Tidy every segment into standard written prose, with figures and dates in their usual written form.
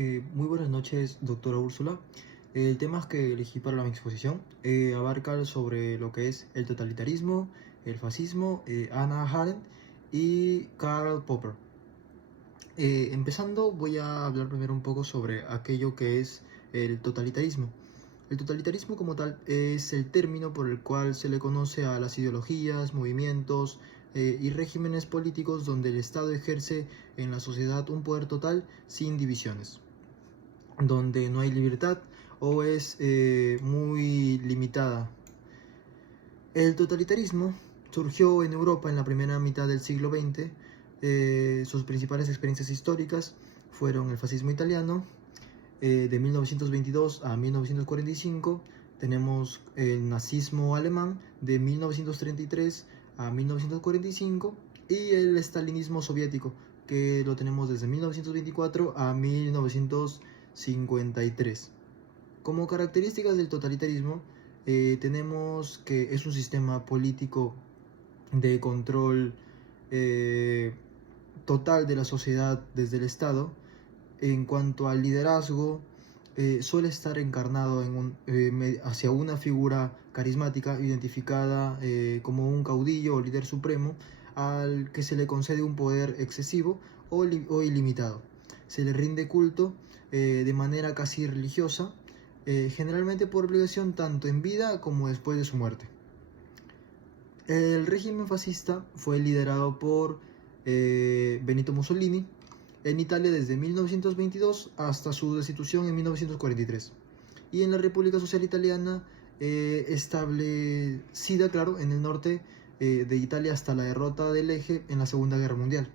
Muy buenas noches, doctora Úrsula. El tema que elegí para la exposición abarca sobre lo que es el totalitarismo, el fascismo, Hannah Arendt y Karl Popper. Empezando, voy a hablar primero un poco sobre aquello que es el totalitarismo. El totalitarismo como tal es el término por el cual se le conoce a las ideologías, movimientos y regímenes políticos donde el Estado ejerce en la sociedad un poder total sin divisiones, donde no hay libertad o es muy limitada. El totalitarismo surgió en Europa en la primera mitad del siglo XX. Sus principales experiencias históricas fueron el fascismo italiano de 1922 a 1945. Tenemos el nazismo alemán de 1933 a 1945 y el estalinismo soviético, que lo tenemos desde 1924 a 1953. Como características del totalitarismo, tenemos que es un sistema político de control eh, total de la sociedad desde el Estado. En cuanto al liderazgo, suele estar encarnado hacia una figura carismática identificada como un caudillo o líder supremo al que se le concede un poder excesivo o ilimitado. Se le rinde culto de manera casi religiosa, generalmente por obligación tanto en vida como después de su muerte. El régimen fascista fue liderado por Benito Mussolini en Italia desde 1922 hasta su destitución en 1943. Y en la República Social Italiana, establecida, claro, en el norte de Italia hasta la derrota del Eje en la Segunda Guerra Mundial.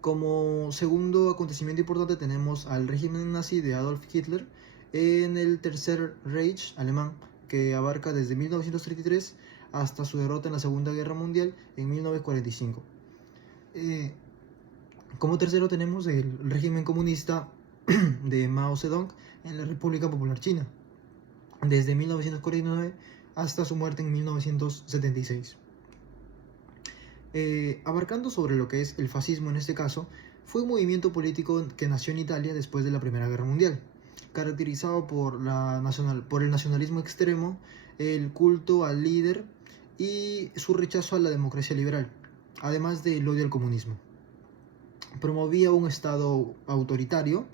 Como segundo acontecimiento importante tenemos al régimen nazi de Adolf Hitler en el Tercer Reich alemán, que abarca desde 1933 hasta su derrota en la Segunda Guerra Mundial en 1945. Como tercero tenemos el régimen comunista de Mao Zedong en la República Popular China, desde 1949 hasta su muerte en 1976. Abarcando sobre lo que es el fascismo en este caso, fue un movimiento político que nació en Italia después de la Primera Guerra Mundial, caracterizado por el nacionalismo extremo, el culto al líder y su rechazo a la democracia liberal, además del odio al comunismo. Promovía un Estado autoritario,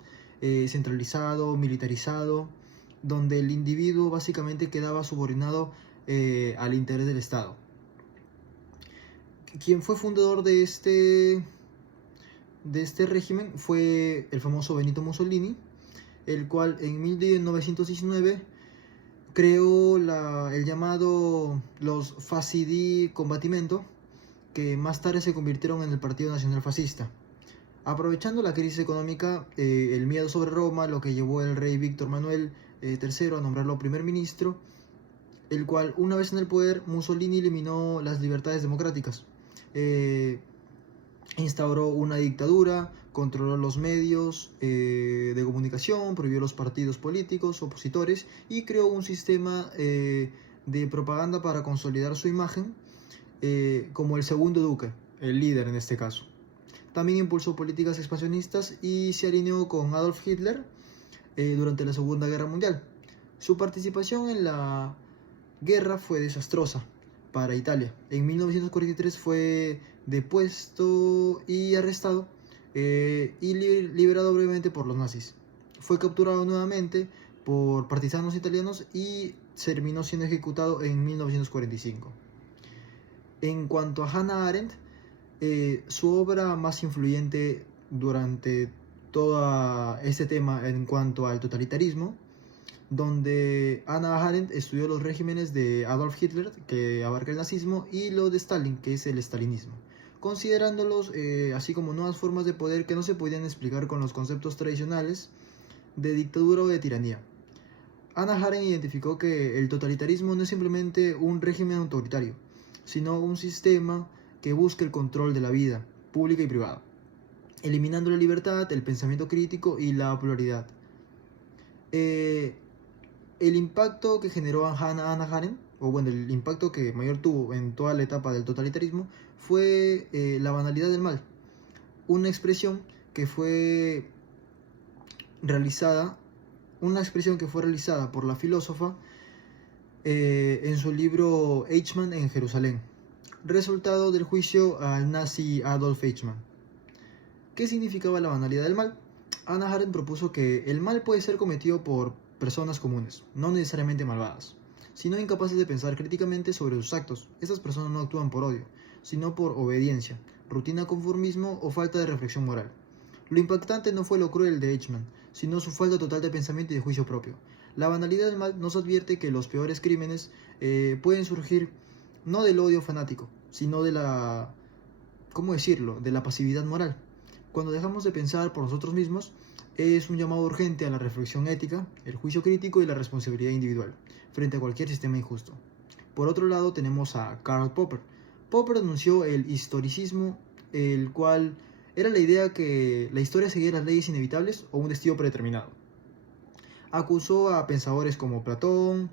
centralizado, militarizado, donde el individuo básicamente quedaba subordinado al interés del Estado. Quien fue fundador de este régimen fue el famoso Benito Mussolini, el cual en 1919 creó el llamado los Fasci di Combattimento, que más tarde se convirtieron en el Partido Nacional Fascista. Aprovechando la crisis económica, el miedo sobre Roma, lo que llevó al rey Víctor Manuel III a nombrarlo primer ministro, el cual, una vez en el poder, Mussolini eliminó las libertades democráticas. Instauró una dictadura, controló los medios de comunicación, prohibió los partidos políticos opositores y creó un sistema de propaganda para consolidar su imagen como el segundo duque, el líder en este caso. También impulsó políticas expansionistas y se alineó con Adolf Hitler durante la Segunda Guerra Mundial. Su participación en la guerra fue desastrosa para Italia. En 1943 fue depuesto y arrestado y liberado brevemente por los nazis. Fue capturado nuevamente por partisanos italianos y terminó siendo ejecutado en 1945. En cuanto a Hannah Arendt, su obra más influyente durante todo este tema en cuanto al totalitarismo, donde Hannah Arendt estudió los regímenes de Adolf Hitler, que abarca el nazismo, y lo de Stalin, que es el stalinismo, considerándolos así como nuevas formas de poder que no se podían explicar con los conceptos tradicionales de dictadura o de tiranía. Hannah Arendt identificó que el totalitarismo no es simplemente un régimen autoritario, sino un sistema que busca el control de la vida pública y privada, eliminando la libertad, el pensamiento crítico y la pluralidad. El impacto que generó Hannah Arendt, o bueno, el impacto que mayor tuvo en toda la etapa del totalitarismo, fue la banalidad del mal, una expresión que fue realizada, una expresión que fue realizada por la filósofa en su libro Eichmann en Jerusalén, resultado del juicio al nazi Adolf Eichmann. ¿Qué significaba la banalidad del mal? Hannah Arendt propuso que el mal puede ser cometido por personas comunes, no necesariamente malvadas, sino incapaces de pensar críticamente sobre sus actos. Estas personas no actúan por odio, sino por obediencia, rutina, conformismo o falta de reflexión moral. Lo impactante no fue lo cruel de Eichmann, sino su falta total de pensamiento y de juicio propio. La banalidad del mal nos advierte que los peores crímenes pueden surgir no del odio fanático, sino de la, ¿cómo decirlo?, de la pasividad moral. Cuando dejamos de pensar por nosotros mismos, es un llamado urgente a la reflexión ética, el juicio crítico y la responsabilidad individual, frente a cualquier sistema injusto. Por otro lado tenemos a Karl Popper. Popper denunció el historicismo, el cual era la idea que la historia seguía las leyes inevitables o un destino predeterminado. Acusó a pensadores como Platón,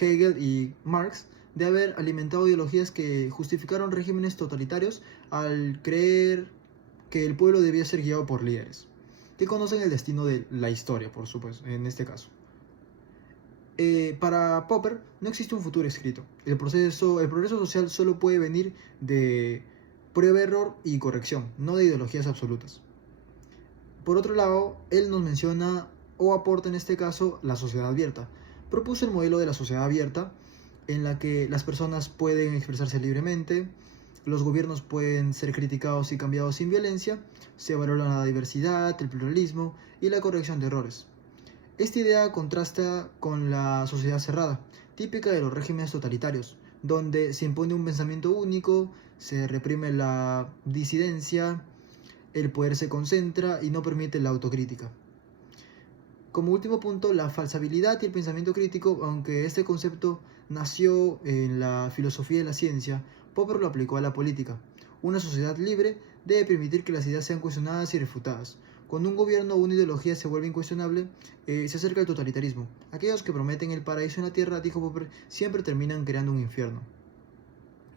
Hegel y Marx de haber alimentado ideologías que justificaron regímenes totalitarios al creer que el pueblo debía ser guiado por líderes, que conocen el destino de la historia, por supuesto, en este caso. Para Popper no existe un futuro escrito. El progreso social solo puede venir de prueba, error y corrección, no de ideologías absolutas. Por otro lado, él nos menciona o aporta en este caso la sociedad abierta. Propuso el modelo de la sociedad abierta en la que las personas pueden expresarse libremente, los gobiernos pueden ser criticados y cambiados sin violencia, se valora la diversidad, el pluralismo y la corrección de errores. Esta idea contrasta con la sociedad cerrada, típica de los regímenes totalitarios, donde se impone un pensamiento único, se reprime la disidencia, el poder se concentra y no permite la autocrítica. Como último punto, la falsabilidad y el pensamiento crítico, aunque este concepto nació en la filosofía y la ciencia, Popper lo aplicó a la política. Una sociedad libre debe permitir que las ideas sean cuestionadas y refutadas. Cuando un gobierno o una ideología se vuelve incuestionable, se acerca al totalitarismo. Aquellos que prometen el paraíso en la tierra, dijo Popper, siempre terminan creando un infierno.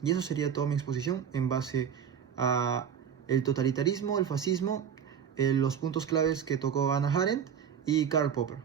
Y eso sería toda mi exposición en base a el totalitarismo, el fascismo, los puntos claves que tocó Hannah Arendt y Karl Popper.